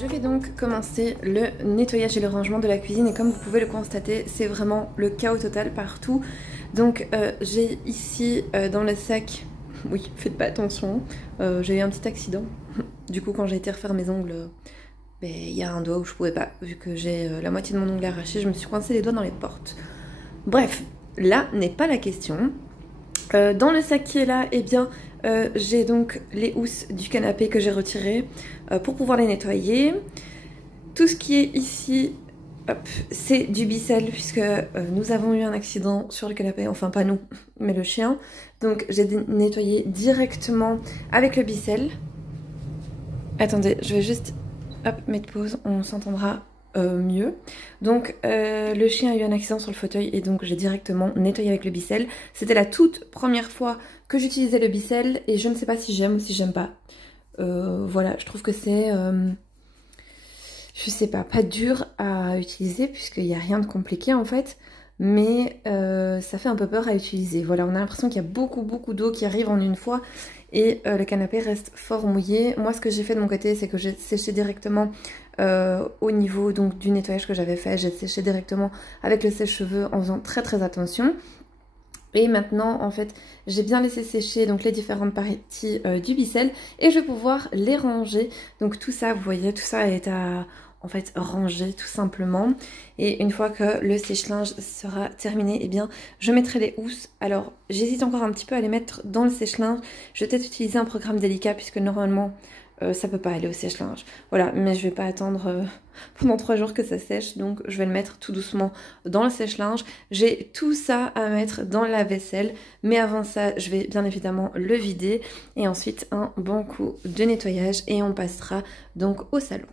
Je vais donc commencer le nettoyage et le rangement de la cuisine et comme vous pouvez le constater, c'est vraiment le chaos total partout. Donc j'ai ici dans le sac, oui faites pas attention, j'ai eu un petit accident. Du coup quand j'ai été refaire mes ongles, il y a un doigt où je pouvais pas, vu que j'ai la moitié de mon ongle arraché, je me suis coincé les doigts dans les portes. Bref, là n'est pas la question. Dans le sac qui est là, eh bien j'ai donc les housses du canapé que j'ai retirées pour pouvoir les nettoyer. Tout ce qui est ici, c'est du Bicel puisque nous avons eu un accident sur le canapé, enfin pas nous, mais le chien. Donc j'ai nettoyé directement avec le Bicel. Attendez, je vais juste mettre pause, on s'entendra mieux. Donc le chien a eu un accident sur le fauteuil et donc j'ai directement nettoyé avec le Bicel. C'était la toute première fois que j'utilisais le Bicel et je ne sais pas si j'aime ou si j'aime pas. Voilà, je trouve que c'est, je sais pas dur à utiliser puisqu'il n'y a rien de compliqué en fait. Mais ça fait un peu peur à utiliser. Voilà, on a l'impression qu'il y a beaucoup d'eau qui arrive en une fois et le canapé reste fort mouillé. Moi, ce que j'ai fait de mon côté, c'est que j'ai séché directement au niveau donc du nettoyage que j'avais fait. J'ai séché directement avec le sèche-cheveux en faisant très attention. Et maintenant, en fait, j'ai bien laissé sécher donc les différentes parties du Bicel et je vais pouvoir les ranger. Donc tout ça, vous voyez, tout ça est à en fait ranger tout simplement. Et une fois que le sèche-linge sera terminé, eh bien je mettrai les housses. Alors j'hésite encore un petit peu à les mettre dans le sèche-linge. Je vais peut-être utiliser un programme délicat puisque normalement ça peut pas aller au sèche-linge. Voilà, mais je vais pas attendre pendant 3 jours que ça sèche, donc je vais le mettre tout doucement dans le sèche-linge. J'ai tout ça à mettre dans la vaisselle, mais avant ça, je vais bien évidemment le vider et ensuite un bon coup de nettoyage et on passera donc au salon.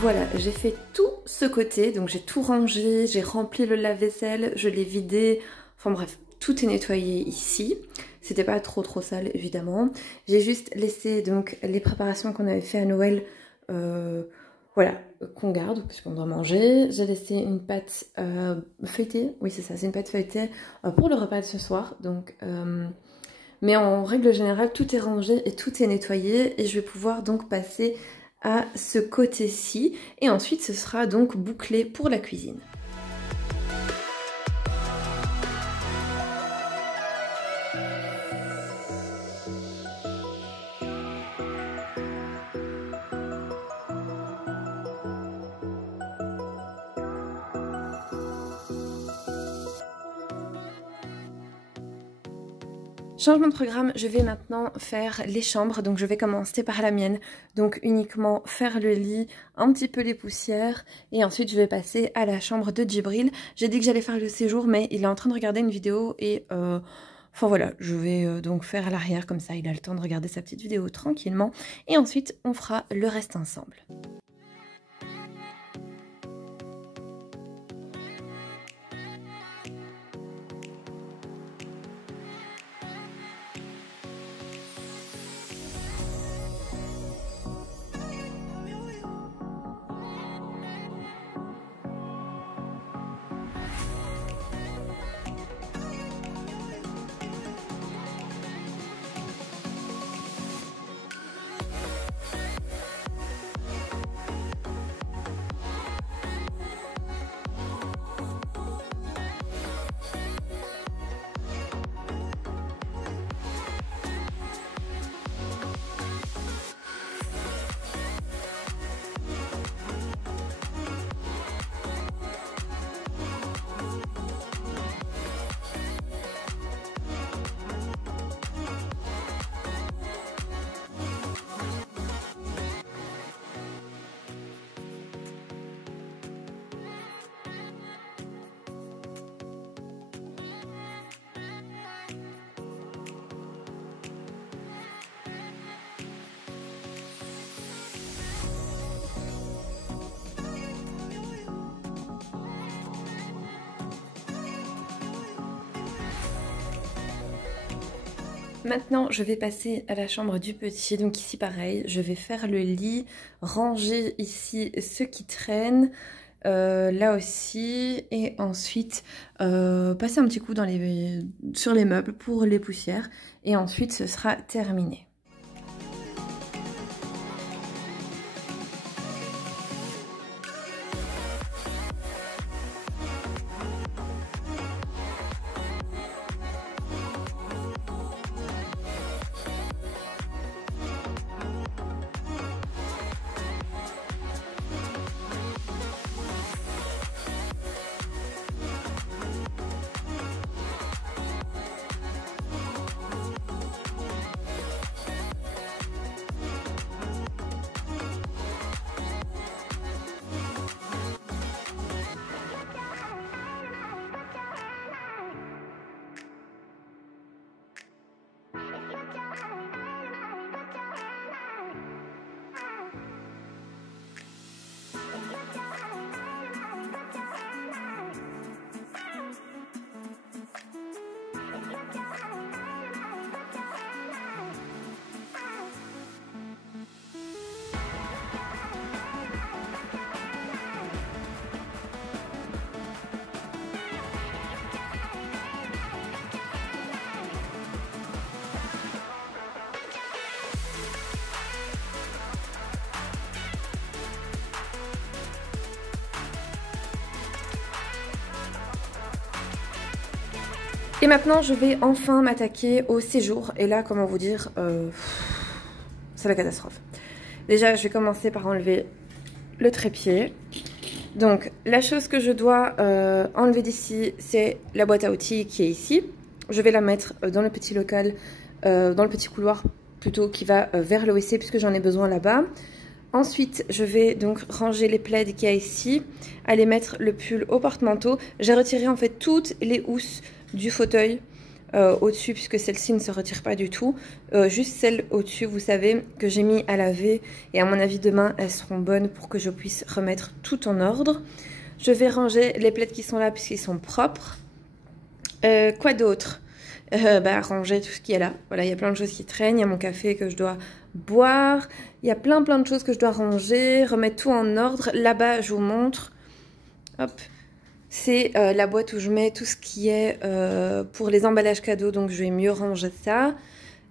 voilà, j'ai fait tout ce côté, donc j'ai tout rangé, j'ai rempli le lave-vaisselle, je l'ai vidé, enfin bref, tout est nettoyé ici. C'était pas trop sale évidemment. J'ai juste laissé donc les préparations qu'on avait fait à Noël, voilà, qu'on garde puisqu'on doit manger. J'ai laissé une pâte feuilletée, oui c'est ça, c'est une pâte feuilletée pour le repas de ce soir. Donc, mais en règle générale, tout est rangé et tout est nettoyé et je vais pouvoir donc passer à ce côté-ci et ensuite ce sera donc bouclé pour la cuisine. Changement de programme, je vais maintenant faire les chambres, donc je vais commencer par la mienne, donc uniquement faire le lit, un petit peu les poussières, et ensuite je vais passer à la chambre de Djibril. J'ai dit que j'allais faire le séjour, mais il est en train de regarder une vidéo, et enfin voilà, je vais donc faire à l'arrière, comme ça il a le temps de regarder sa petite vidéo tranquillement, et ensuite on fera le reste ensemble. Maintenant, je vais passer à la chambre du petit. Donc ici, pareil, je vais faire le lit, ranger ici ce qui traîne, là aussi, et ensuite passer un petit coup sur les meubles pour les poussières, et ensuite ce sera terminé. Et maintenant, je vais enfin m'attaquer au séjour. Et là, comment vous dire, c'est la catastrophe. Déjà, je vais commencer par enlever le trépied. Donc, la chose que je dois enlever d'ici, c'est la boîte à outils qui est ici. Je vais la mettre dans le petit local, dans le petit couloir plutôt, qui va vers le WC puisque j'en ai besoin là-bas. Ensuite, je vais donc ranger les plaids qu'il y a ici, aller mettre le pull au porte-manteau. J'ai retiré en fait toutes les housses du fauteuil au-dessus, puisque celle-ci ne se retire pas du tout. Juste celles au-dessus, vous savez, que j'ai mis à laver. Et à mon avis, demain, elles seront bonnes pour que je puisse remettre tout en ordre. Je vais ranger les plaids qui sont là, puisqu'ils sont propres. Quoi d'autre? Ranger tout ce qui est là. Voilà, il y a plein de choses qui traînent. Il y a mon café que je dois boire. Il y a plein de choses que je dois ranger, remettre tout en ordre. Là-bas, je vous montre. Hop. C'est la boîte où je mets tout ce qui est pour les emballages cadeaux. Donc, je vais mieux ranger ça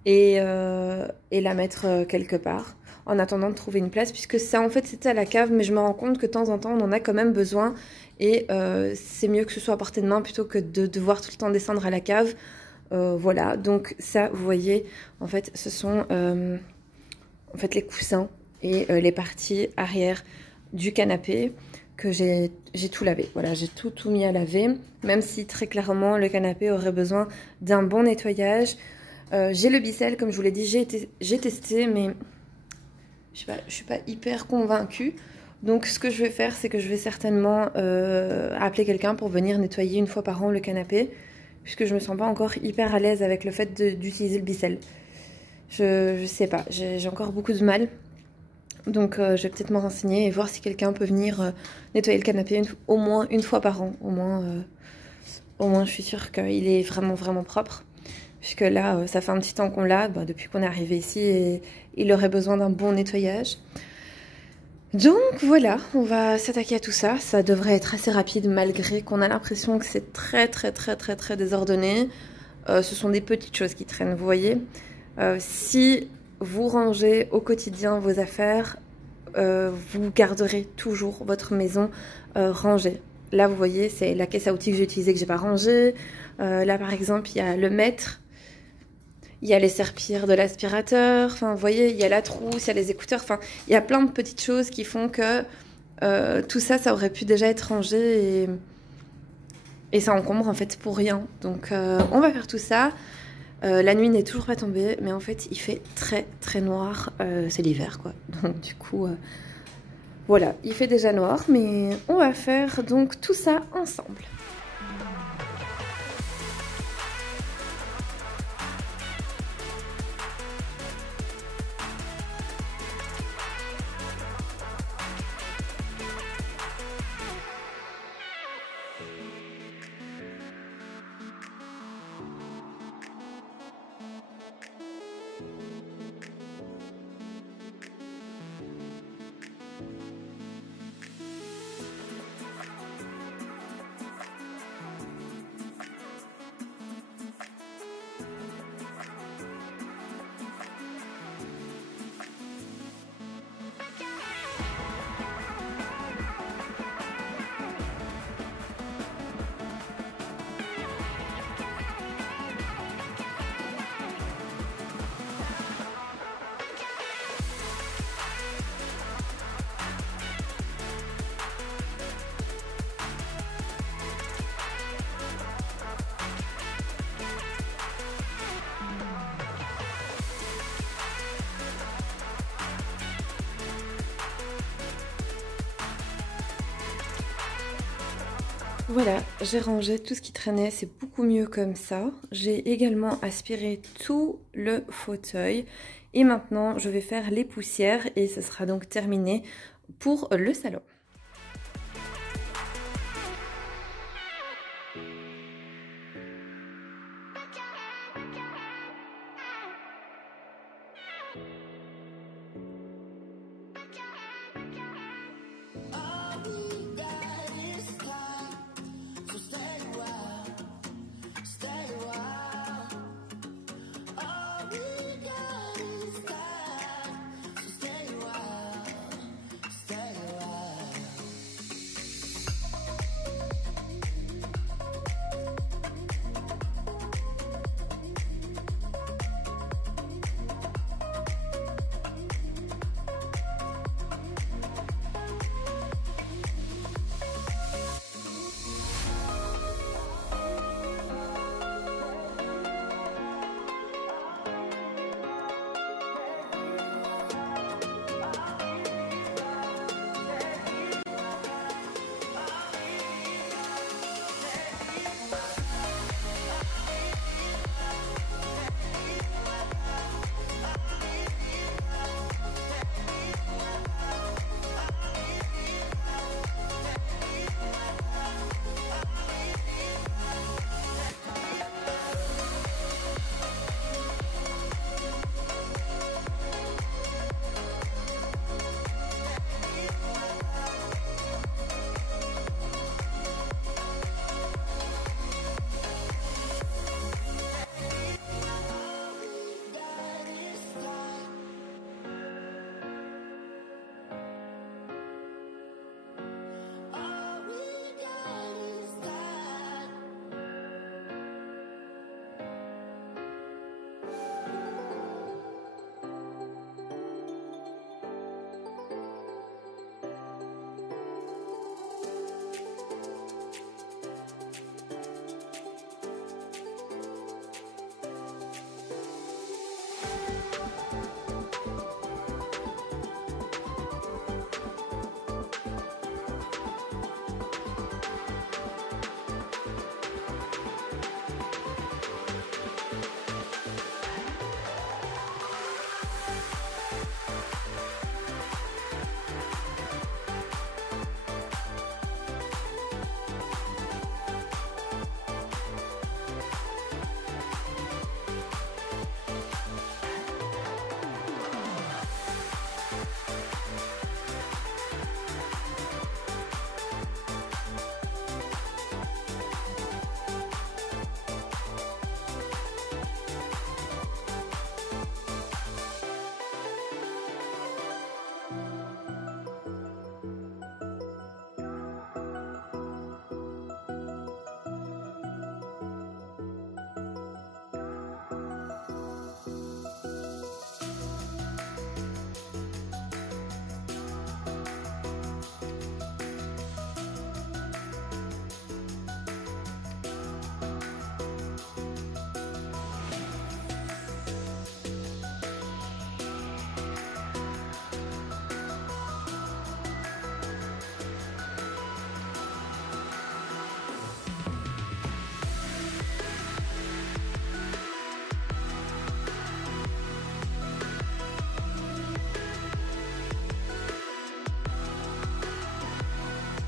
et la mettre quelque part en attendant de trouver une place. Puisque ça, en fait, c'était à la cave. Mais je me rends compte que de temps en temps, on en a quand même besoin. Et c'est mieux que ce soit à portée de main plutôt que de devoir tout le temps descendre à la cave. Voilà, donc ça, vous voyez, en fait, ce sont en fait les coussins et les parties arrière du canapé que j'ai tout lavé. Voilà, j'ai tout mis à laver, même si très clairement le canapé aurait besoin d'un bon nettoyage. J'ai le Bicel, comme je vous l'ai dit, j'ai testé, mais je suis pas hyper convaincue. Donc ce que je vais faire, c'est que je vais certainement appeler quelqu'un pour venir nettoyer une fois par an le canapé, puisque je me sens pas encore hyper à l'aise avec le fait d'utiliser le Bicel. Je sais pas, j'ai encore beaucoup de mal. Donc je vais peut-être me renseigner et voir si quelqu'un peut venir nettoyer le canapé au moins une fois par an. Au moins je suis sûre qu'il est vraiment propre. Puisque là, ça fait un petit temps qu'on l'a, depuis qu'on est arrivé ici, et il aurait besoin d'un bon nettoyage. Donc voilà, on va s'attaquer à tout ça. Ça devrait être assez rapide malgré qu'on a l'impression que c'est très désordonné. Ce sont des petites choses qui traînent, vous voyez. Si vous rangez au quotidien vos affaires, vous garderez toujours votre maison rangée. Là, vous voyez, c'est la caisse à outils que j'ai utilisée que j'ai pas rangée. Là, par exemple, il y a le mètre. Il y a les serpillères de l'aspirateur, enfin vous voyez, il y a la trousse, il y a les écouteurs, enfin il y a plein de petites choses qui font que tout ça, ça aurait pu déjà être rangé et ça encombre en fait pour rien. Donc on va faire tout ça. La nuit n'est toujours pas tombée, mais en fait il fait très noir, c'est l'hiver quoi. Donc du coup, voilà, il fait déjà noir, mais on va faire donc tout ça ensemble. Voilà, j'ai rangé tout ce qui traînait, c'est beaucoup mieux comme ça. J'ai également aspiré tout le fauteuil. Et maintenant, je vais faire les poussières et ce sera donc terminé pour le salon.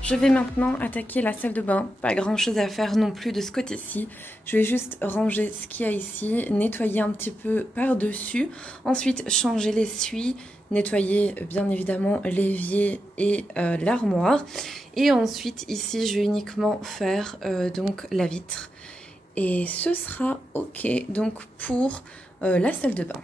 Je vais maintenant attaquer la salle de bain. Pas grand chose à faire non plus de ce côté-ci. Je vais juste ranger ce qu'il y a ici, nettoyer un petit peu par-dessus. Ensuite, changer l'essuie, nettoyer bien évidemment l'évier et l'armoire. Et ensuite, ici, je vais uniquement faire donc la vitre. Et ce sera ok donc pour la salle de bain.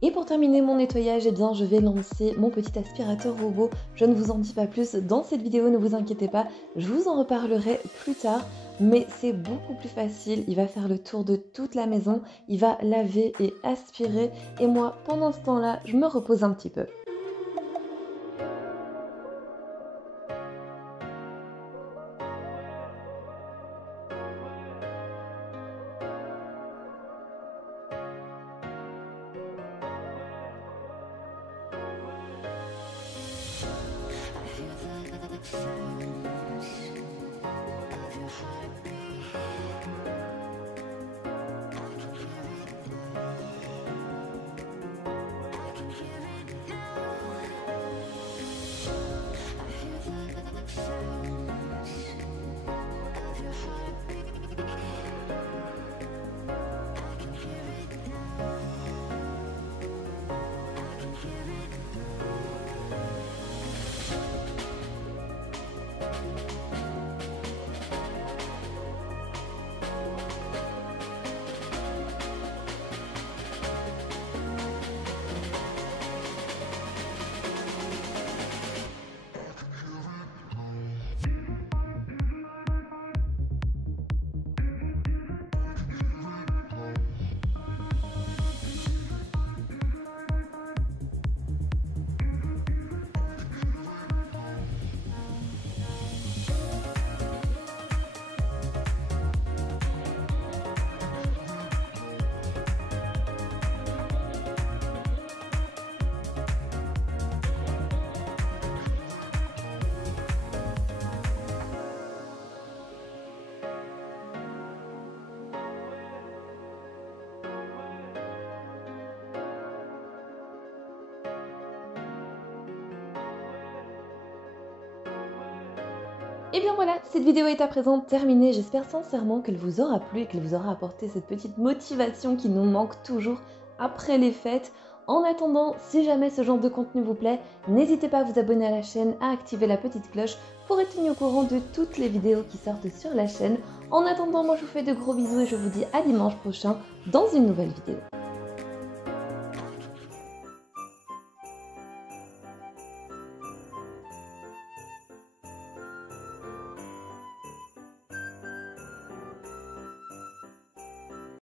Et pour terminer mon nettoyage, eh bien, je vais lancer mon petit aspirateur robot. Je ne vous en dis pas plus dans cette vidéo, ne vous inquiétez pas, je vous en reparlerai plus tard. Mais c'est beaucoup plus facile, il va faire le tour de toute la maison, il va laver et aspirer. Et moi, pendant ce temps-là, je me repose un petit peu. Et bien voilà, cette vidéo est à présent terminée. J'espère sincèrement qu'elle vous aura plu et qu'elle vous aura apporté cette petite motivation qui nous manque toujours après les fêtes. En attendant, si jamais ce genre de contenu vous plaît, n'hésitez pas à vous abonner à la chaîne, à activer la petite cloche pour être tenu au courant de toutes les vidéos qui sortent sur la chaîne. En attendant, moi je vous fais de gros bisous et je vous dis à dimanche prochain dans une nouvelle vidéo.